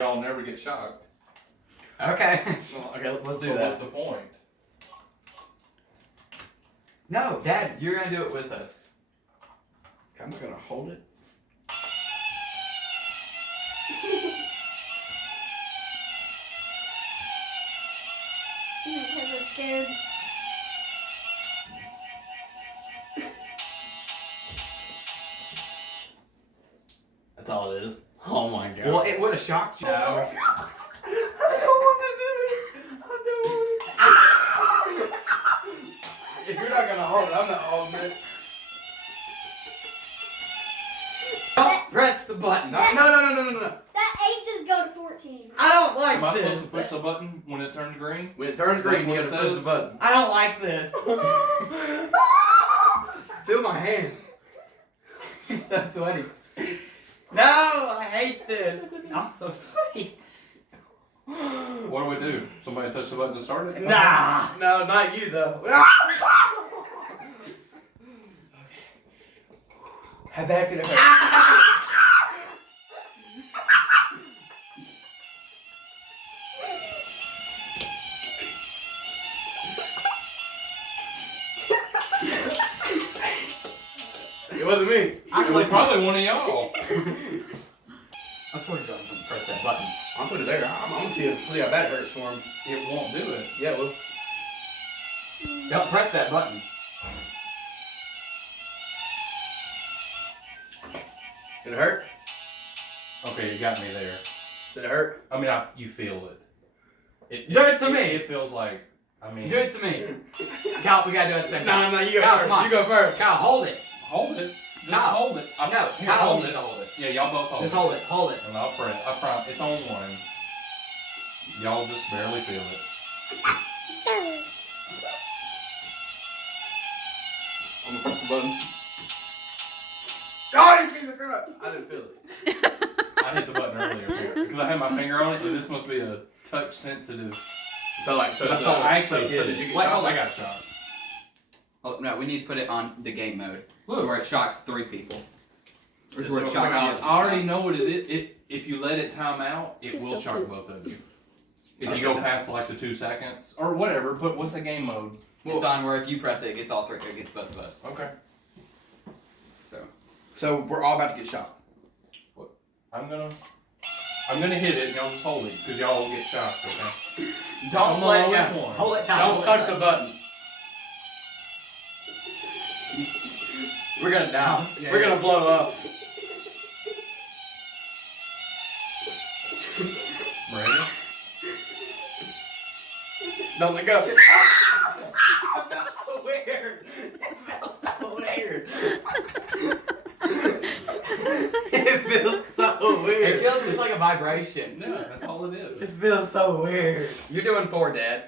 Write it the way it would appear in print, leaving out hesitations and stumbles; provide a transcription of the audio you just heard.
Y'all never get shocked. Okay. Okay, let's do So that. what's the point? No, Dad, you're gonna do it with us. I'm gonna hold it. Because it's scared. That's all it is. Oh my god. Well, it would have shocked you. No. I don't want to do it. I don't want to. If you're not gonna hold it, I'm not holding it. Don't press the button. No. That ages go to 14. I don't like Am I this. supposed to push the button when it turns green? When it turns That's green, you what gotta it push says? the button. I don't like this. Feel my hand. You're so sweaty. No, I hate this. I'm so sweaty. What do we do? Somebody touch the button to start it? Nah. No, not you though. How bad could it hurt? It wasn't me. It was probably one of y'all. I swear to God, I'm gonna press that button. I'm putting it there. I'm gonna see how bad it hurts for him. It won't do it. Yeah, well. Don't press that button. Did it hurt? Okay, you got me there. Did it hurt? I mean, you feel it. Do it to me. It feels like, I mean. Do it to me. Kyle, we gotta do it at the same time. No, you go Kyle, first. come on. You go first. Kyle, hold it. Hold it. Just No. hold it. No, Here, Kyle, hold just it. hold it. Yeah, y'all both hold Just it. hold it. Hold it. And I'll press. I promise. It's on one. Y'all just barely feel it. I'm gonna press the button. Oh, you piece of crap! I didn't feel it. I hit the button earlier because I had my finger on it, and this must be a touch sensitive. So I actually so hit did it. you get Wait, shot? hold on. I got a shot. Oh no, we need to put it on the game mode. Look. Where it shocks 3 people. Or This where it one- shocks I you. already know what it is. If you let it time out, it Just will so shock cute. both of you. If you go past like the 2 seconds or whatever, but what's the game mode? It's on where if you press it, it gets all 3. It gets both of us. Okay. So we're all about to get shot. I'm gonna hit it and y'all just hold it because y'all will get shocked. Okay. Don't I'm the let it lowest go. one. Hold it tight. Don't hold it touch tight. the button. We're gonna die. I'm scared. We're gonna blow up. Ready? Don't let go. It felt so weird. It felt so weird. It feels so It weird. feels just like a vibration. Yeah, that's all it is. It feels so weird. You're doing 4, Dad.